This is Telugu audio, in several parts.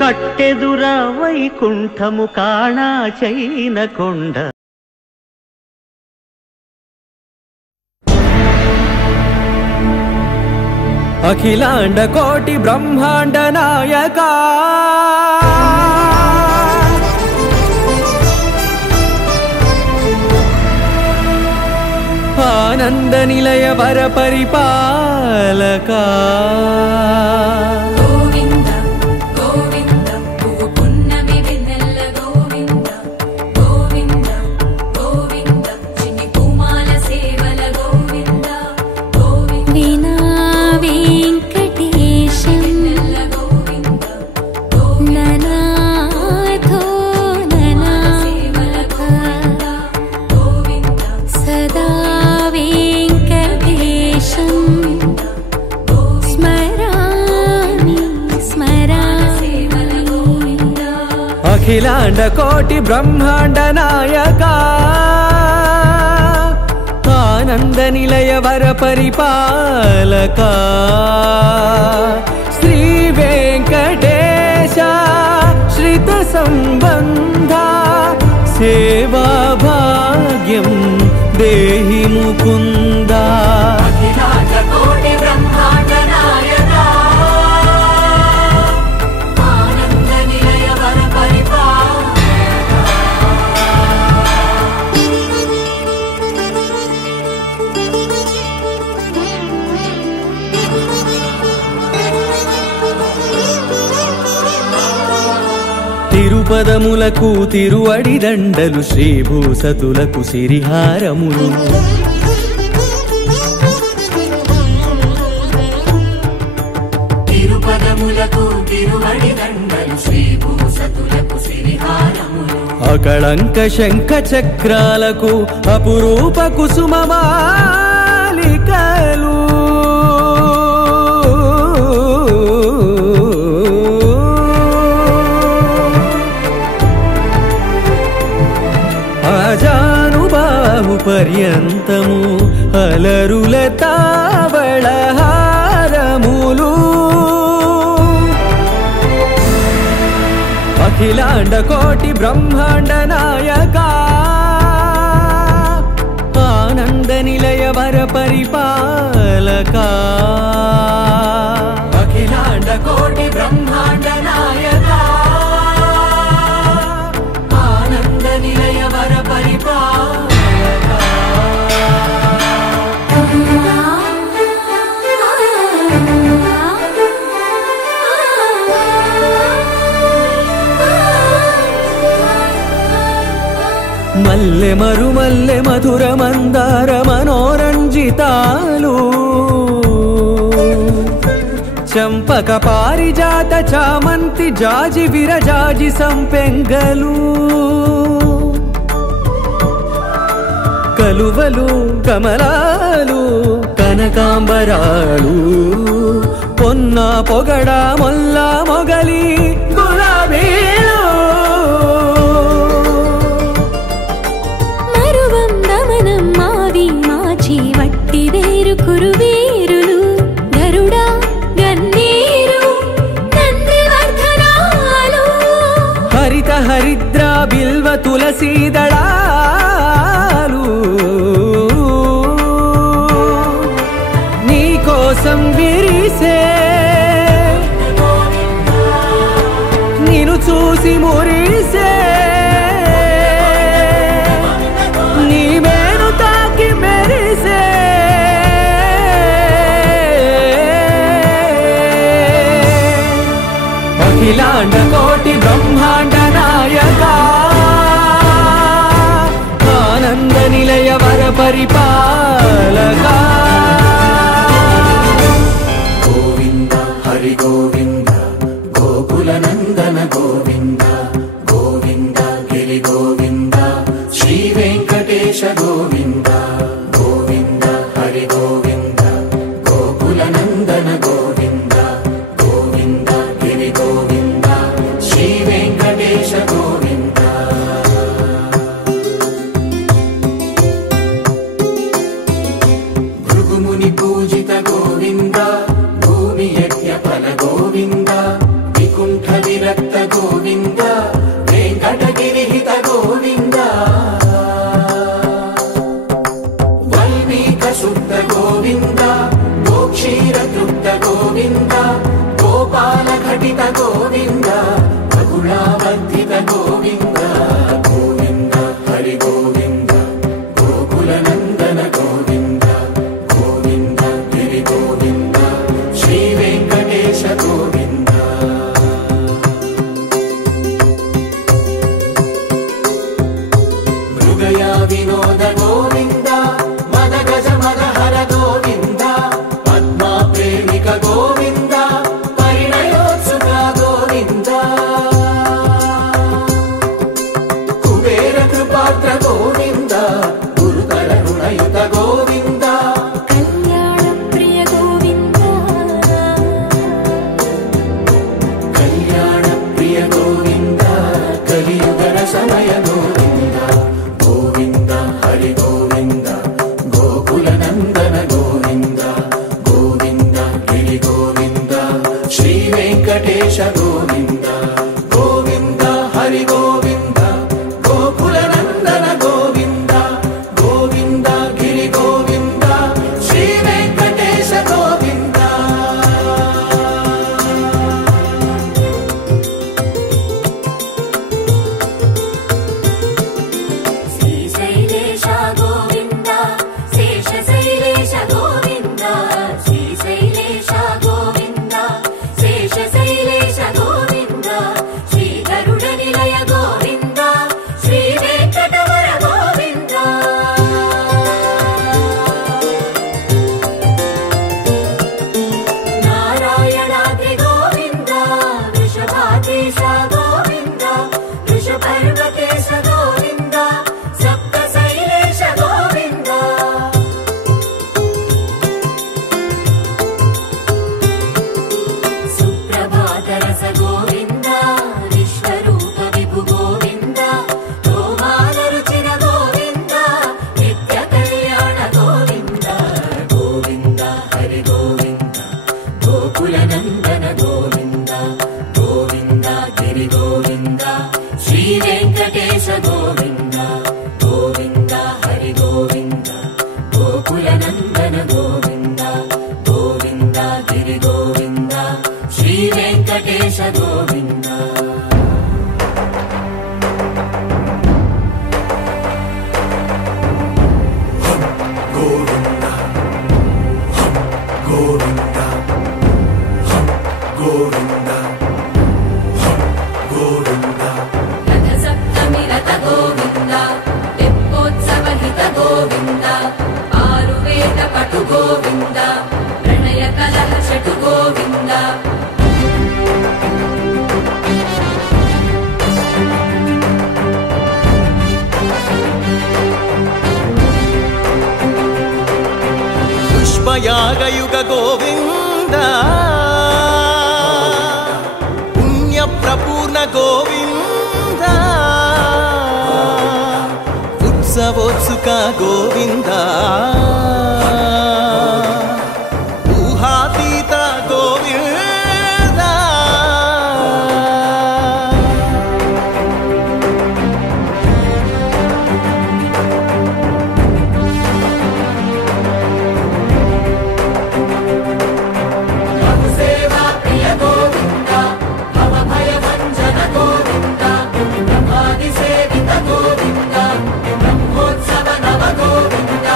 కట్టెదుర వైకుంఠము కాణా చైన కొండ. అఖిలాండ కోటి బ్రహ్మాండ నాయక ఆనంద నిలయ వర పరిపాలక అఖిలాండ కోటి బ్రహ్మాండ నాయక ఆనంద నిలయ వర పరిపాలక శ్రీ వెంకటేశ శ్రిత సంబంధ సేవా భాగ్యం దేహి ముకుంద. అఖిలాండ కోటి బ్రహ్మాండ నాయక ఆనంద నిలయ వర తిరుపదములకు తిరువడి దండలు శ్రీభూసతులకు సిరిహారములు తిరుపదములకు తిరువడి దండలు శ్రీభూసతులకు సిరిహారములు అకళంక శంఖ చక్రాలకు అపురూప కుసుమమాలికలు ఆజానుబాహు పర్యంతము అలరుల తావళహారములు అఖిలాండ కోటి బ్రహ్మాండ నాయక ఆనంద నిలయ వర పరిపాలక అఖిలాండ కోటి బ్రహ్మాండ నాయక ఆనంద నిలయ వర పరిపాలక. మల్లె మరుమల్లె మధుర మందార మనోరంజితాలు చంపక పారిజాత చామంతి జాజి విరజాజి సంపెంగలు కలువలు కమలాలు కనకాంబరాలు పొన్న పొగడ మొల్ల మొగలి గులాబీలు కురువీరులు గరుడ గన్నేరు నందివర్ధనాలు హరిత హరిద్ర బిల్వ తులసీదళాలు నీ కోసం విరిసే నిన్ను చూసి మురిసే నీ మేను తాకి మెరిసే అఖిలాండ కోటి బ్రహ్మాండ నాయక ఆనంద నిలయ వర పరిపాలక గోవింద హరి గోవింద గోకుల నందన గోవింద గోవింద గిరి గోవింద శ్రీ వెంకటేశ గోవింద గోవింద హరి గోవింద గోకుల నందన గోవింద గోవింద గిరి గోవింద శ్రీ వెంకటేశ ಗೋವಿಂದ ವೆಂಕಟಗಿರಿಹಿತ ಗೋವಿಂದ ವಲ್ಮೀಕ ಶುದ್ಧ ಗೋವಿಂದ ಗೋಕ್ಷೀರ ತೃಪ್ತ ಗೋವಿಂದ ಗೋಪಾಲ ಘಟಿತ ಗೋವಿಂದ ಬಗುಳಾವರ್ಧಿತ ಗೋವಿಂದ ಗೋವಿಂದ ಹರಿ ಗೋವಿಂದ ಗೋಕುಲನಂದನ ಗೋವಿಂದ ಗೋವಿಂದ ಗಿರಿ ಗೋವಿಂದ ಶ್ರೀ ವೆಂಕಟೇಶ ಗೋವಿಂದ ಮೃಗಯ ವಿನೋದ ಗೋವಿಂದ ಮದ ಗಜ ಮದ ಹರ ಗೋವಿಂದ ಪದ್ಮ ಪ್ರೇಮಿಕ ಗೋವಿಂದ ಪರಿಣಯೋತ್ಸುಕ ಗೋವಿಂದ ಕುಬೇರ ಕೃಪಾತ್ರ ಗೋವಿಂದ ಗುರುತರ ಋಣಯುತ ಗೋವಿಂದ ಕಲ್ಯಾಣ ಪ್ರಿಯ ಗೋವಿಂದ ಕಲ್ಯಾಣ ಪ್ರಿಯ ಗೋವಿಂದ ಕಲಿಯುಗರ ಸಮಯ ಗೋವಿಂದ ಗೋವಿಂದ ಹರಿ ಗೋವಿಂದ ಗೋಕುಲನಂದನ ಗೋವಿಂದ ಗೋವಿಂದ ಗಿರಿ ಗೋವಿಂದ ಶ್ರೀ ವೆಂಕಟೇಶ ಗೋವಿಂದ ಗೋವಿಂದ ಹರಿ ಗೋವಿಂದ ಗೋಕುಲನಂದನ ಗೋವಿಂದ ಗೋವಿಂದ ಗಿರಿ ಗೋವಿಂದ ಶ್ರೀ ವೆಂಕಟೇಶ ಗೋವಿಂದ ಶ್ರೀಶೈಲೇಶ ಗೋವಿಂದ ಶೇಷಶೈಲೇಶ ಗೋವಿಂದ ಶ್ರೀಶೈಲೇಶ ಗೋವಿಂದ ಶೇಷಶೈಲೇಶ ಗೋವಿಂದ ಶ್ರೀ ಗರುಡ ನಿಲಯ ಗೋವಿಂದ ಶ್ರೀ ವೆಂಕಟವರ ಗೋವಿಂದ ನಾರಾಯಣಾದ್ರಿ ಗೋವಿಂದ ವೃಷಭಾದ್ರೀಶ ಗೋವಿಂದ ವೃಷಪರ್ವತೇಶ ಗೋವಿಂದ ಸಪ್ತಶೈಲೇಶ ಗೋವಿಂದ ಸುಪ್ರಭಾತರಸ ಗೋವಿಂದ ವಿಶ್ವರೂಪ ವಿಭು ಗೋವಿಂದ ಗೋಮಾಲ ರುಚಿರ ಗೋವಿಂದ ನಿತ್ಯ ಕಲ್ಯಾಣ ಗೋವಿಂದ ಗೋವಿಂದ ಹರಿ ಗೋವಿಂದ ಗೋಕುಲನಂದನ ಗೋವಿಂದ ಗೋವಿಂದ ಗಿರಿ ಗೋವಿಂದ ಶ್ರೀ ವೆಂಕಟೇಶ ಗೋವಿಂದ ಗೋವಿಂದ ಹರಿ ಗೋವಿಂದ ಗೋಕುಲನಂದನ ಗೋವಿಂದ ಗೋವಿಂದ ಗಿರಿ ಗೋವಿಂದ ಶ್ರೀ ವೆಂಕಟೇಶ ಗೋವಿಂದ ಗೋವಿಂದ ಗೋವಿಂದ ಗೋವಿಂದ ಗೋವಿಂದ ರಥ ಸಪ್ತಮಿ ರಥ ಗೋವಿಂದ ತೆಪ್ಪೋತ್ಸವ ಹಿತ ಗೋವಿಂದ ಆರುವೇದ ಪಟು ಗೋವಿಂದ ಪ್ರಣಯ ಕಲಹ ಶಟು ಗೋವಿಂದ पुष्पयागयुग गोविन्द पुण्यप्रपूर्ण गोविन्द उत्सवोत्सुक गोविन्द ऊहातीत गोविन्द ಸೇವಾ ಪ್ರಿಯ ಗೋವಿಂದ ಭವ ಭಯ ಭಂಜನ ಗೋವಿಂದ ಬ್ರಹ್ಮಾದಿ ಸೇವಿತ ಗೋವಿಂದ ಬ್ರಹ್ಮೋತ್ಸವ ನವ ಗೋವಿಂದ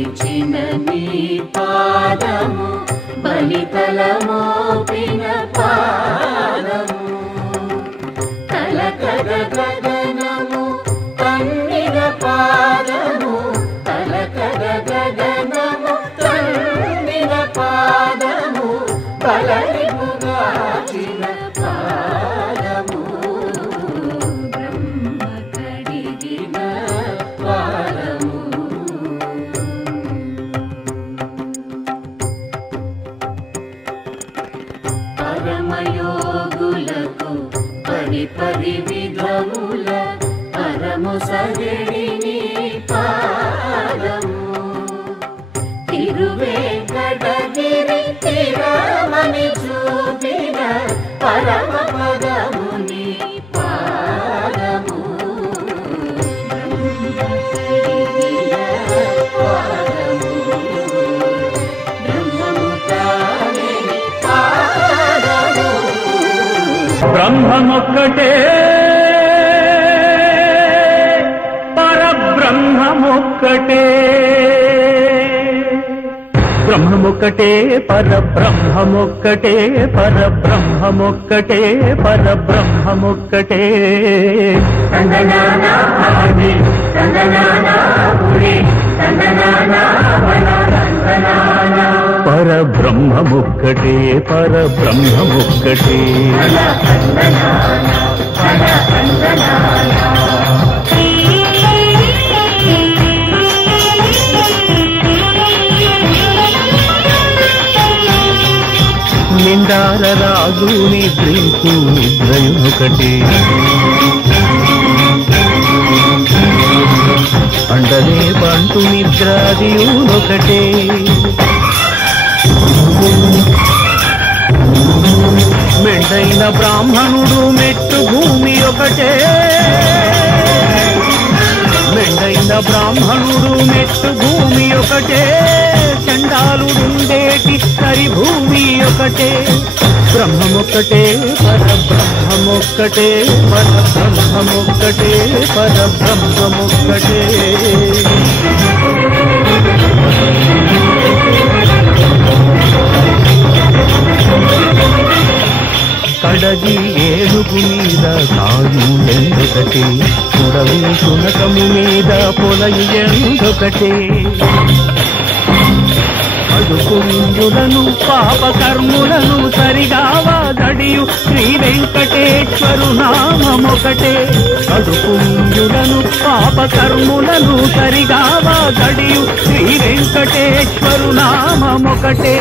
కొలిచిన నీ పాదము బలితలమోపిన పాదము కలకద గగనము తన్నిన పాదము కలకద గగనము తన్నిన పాదము బలరిపుగాచిన పాదము బ్రహ్మ కడిగిన పాదము పరమయోగులకు పరి విధముల పరము సగడిని పాదము తిరువేంకటగిరి తిరమని చూపిన పరమ పదముని పాదము బ్రహ్మ కడిగిన పాదము బ్రహ్మము తానే పాదము బ్రహ్మమొక్కటే పరబ్రహ్మమొక్కటే బ్రహ్మమొక్కటే పరబ్రహ్మమొక్కటే పరబ్రహ్మమొక్కటే పరబ్రహ్మమొక్కటే తందనానా హరి తందనానా పురి తందనానా వన తందనానా పరబ్రహ్మమొక్కటే పరబ్రహ్మమొక్కటే తందనానా వన తందనానా నిండార రాజు నిద్రించు నిద్రయునొకటే అండనే పంటు నిద్రాదియునొకటే మెండైన బ్రాహ్మణుడు మెట్టు భూమి ఒకటే మెండైన బ్రాహ్మణుడు మెట్టు భూమి ఒకటే చండాలుడుండేటి సరి భూమి ఒకటే బ్రహ్మమొక్కటే పరబ్రహ్మమొక్కటే పరబ్రహ్మమొక్కటే పరబ్రహ్మమొక్కటే కడగి ఏనుగు మీద కాయు ఎందొకటే పుడవి సునకము మీద పొలయి ఎందొకటే అడుపుంజులను పాపకర్ములను సరిగావా గడియు శ్రీ వెంకటేశ్వరు నామమొకటే అడుపుంజులను పాపకర్ములను సరిగావా గడియు శ్రీ వెంకటేశ్వరు నామమొకటే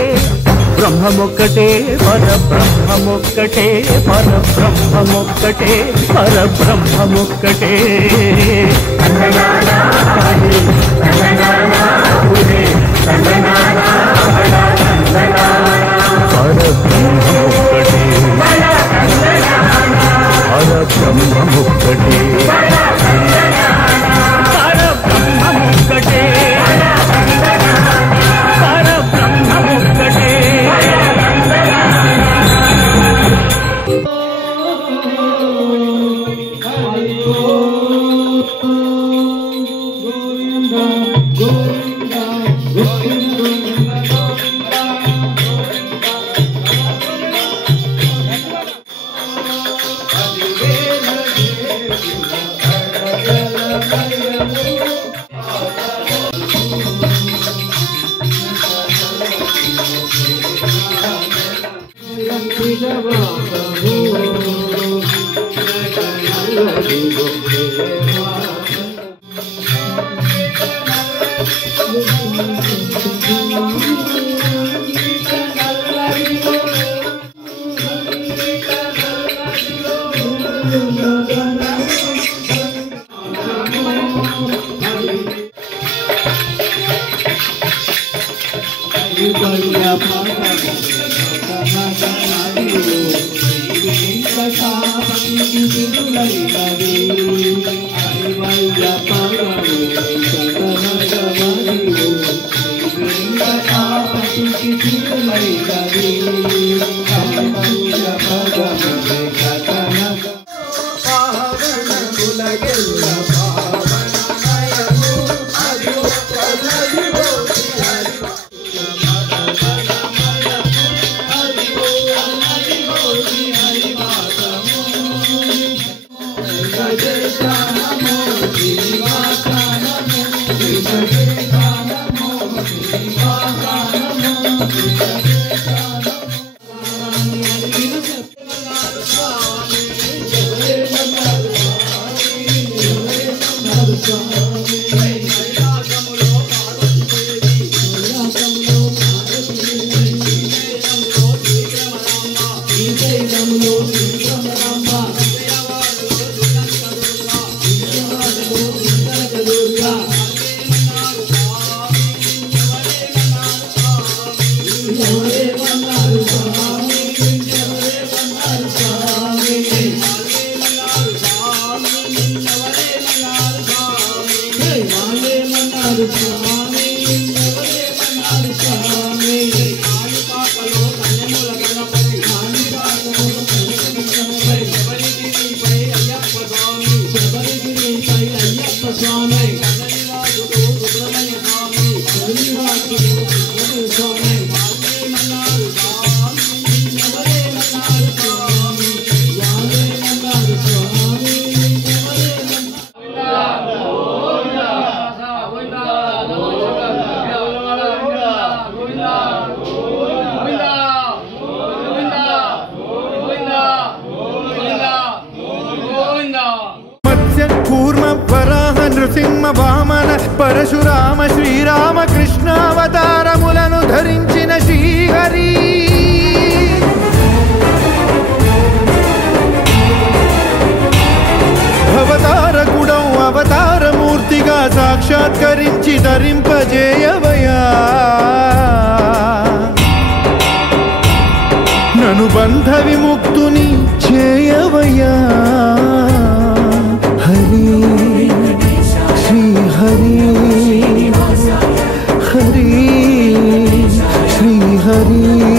బ్రహ్మమొక్కటే పరబ్రహ్మమొక్కటే పరబ్రహ్మమొక్కటే పరబ్రహ్మమొక్కటే తందనానా హరి తందనానా పురి తందనానా వన తందనానా పరబ్రహ్మమొక్కటే పరబ్రహ్మమొక్కటే పరబ్రహ్మమొక్కటే పరబ్రహ్మమొక్కటే పావన వామన పరశురామ శ్రీరామ కృష్ణావతారములను ధరించిన శ్రీహరి అవతారకుడం అవతారమూర్తిగా సాక్షాత్కరించి ధరింపజేయవయా నను బంధ విముక్తుని చేయవయా హరి हरी हरी श्री हरी